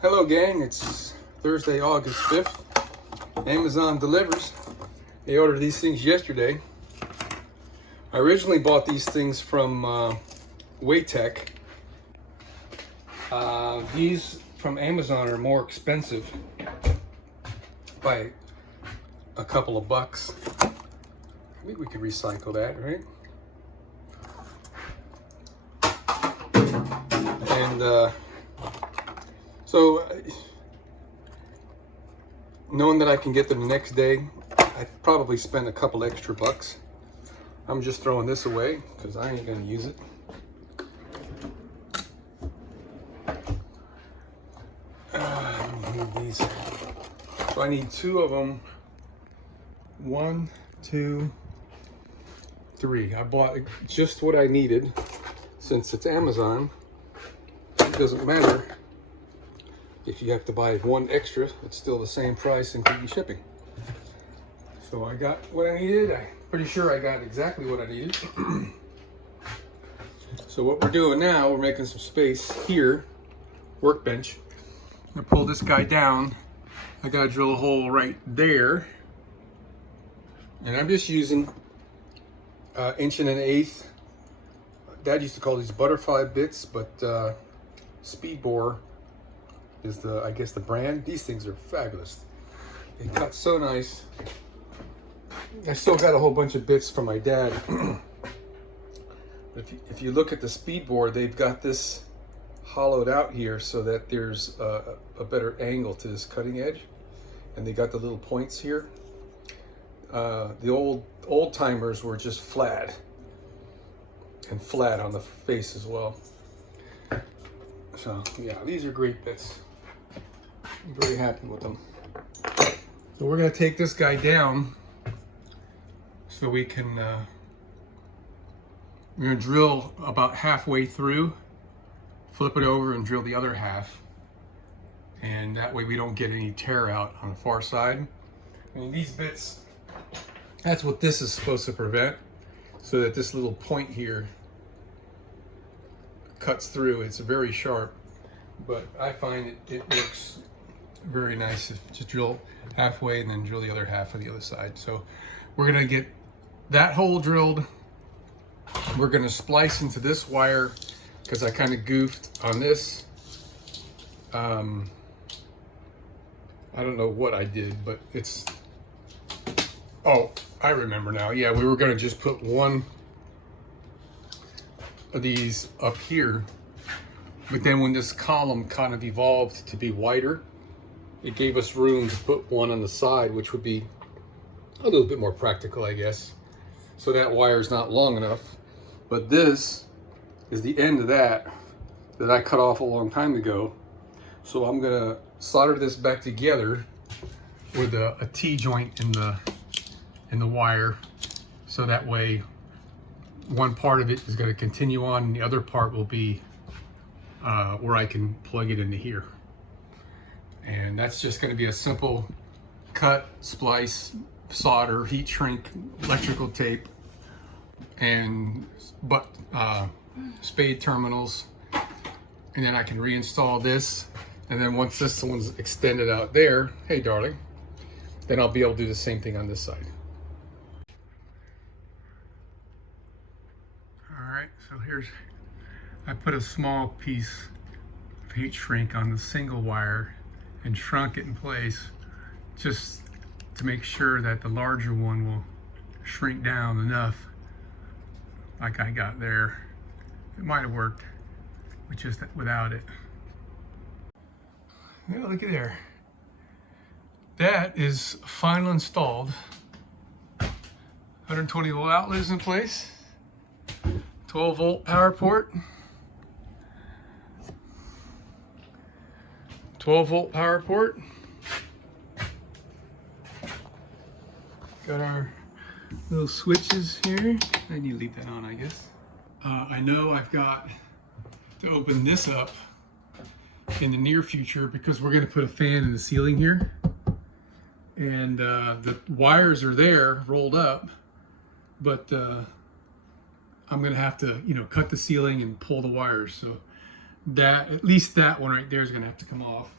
Hello gang, it's Thursday, August 5th. Amazon delivers. They ordered these things yesterday. I originally bought these things from Waytech. These from Amazon are more expensive by a couple of bucks. I think we could recycle that, right? And so knowing that I can get them the next day, I probably spend a couple extra bucks. I'm just throwing this away because I ain't gonna use it. Let me move these. So I need two of them. 1, 2, 3. I bought just what I needed. Since it's Amazon, it doesn't matter if you have to buy one extra, it's still the same price including shipping. So I got what I needed. I'm pretty sure I got exactly what I needed. So what we're doing now, we're making some space here, workbench. I'm gonna pull this guy down. I gotta drill a hole right there. And I'm just using 1 1/8. Dad used to call these butterfly bits, but Speedbore is I guess the brand. These things are fabulous. They cut so nice. I still got a whole bunch of bits from my dad. If you look at the Speedbore, they've got this hollowed out here so that there's a better angle to this cutting edge, and they got the little points here. The old timers were just flat and flat on the face as well. So yeah, these are great bits. I'm very happy with them. So we're gonna take this guy down so we can, we're gonna drill about halfway through, flip it over and drill the other half. And that way we don't get any tear out on the far side. I mean, these bits, that's what this is supposed to prevent, so that this little point here cuts through. It's very sharp, but I find it works very nice if just drill halfway and then drill the other half on the other side. So we're gonna get that hole drilled. We're gonna splice into this wire because I kind of goofed on this. I don't know what I did, but it's, oh, I remember now. Yeah, we were gonna just put one of these up here, but then when this column kind of evolved to be wider, it gave us room to put one on the side, which would be a little bit more practical, I guess. So that wire is not long enough, but this is the end of that I cut off a long time ago. So I'm gonna solder this back together with a T-joint in the wire, so that way one part of it is going to continue on and the other part will be where I can plug it into here. And that's just going to be a simple cut, splice, solder, heat shrink, electrical tape, and spade terminals. And then I can reinstall this. And then once this one's extended out there, hey darling, then I'll be able to do the same thing on this side. All right, so I put a small piece of heat shrink on the single wire and shrunk it in place just to make sure that the larger one will shrink down enough, like I got there. It might have worked with just without it. Yeah, look at there. That is final installed. 120 volt outlet is in place. 12 volt power port. 12 volt power port. Got our little switches here. I need to leave that on, I guess. I know I've got to open this up in the near future because we're going to put a fan in the ceiling here. And the wires are there rolled up, but I'm going to have to, cut the ceiling and pull the wires. So that, at least that one right there is going to have to come off.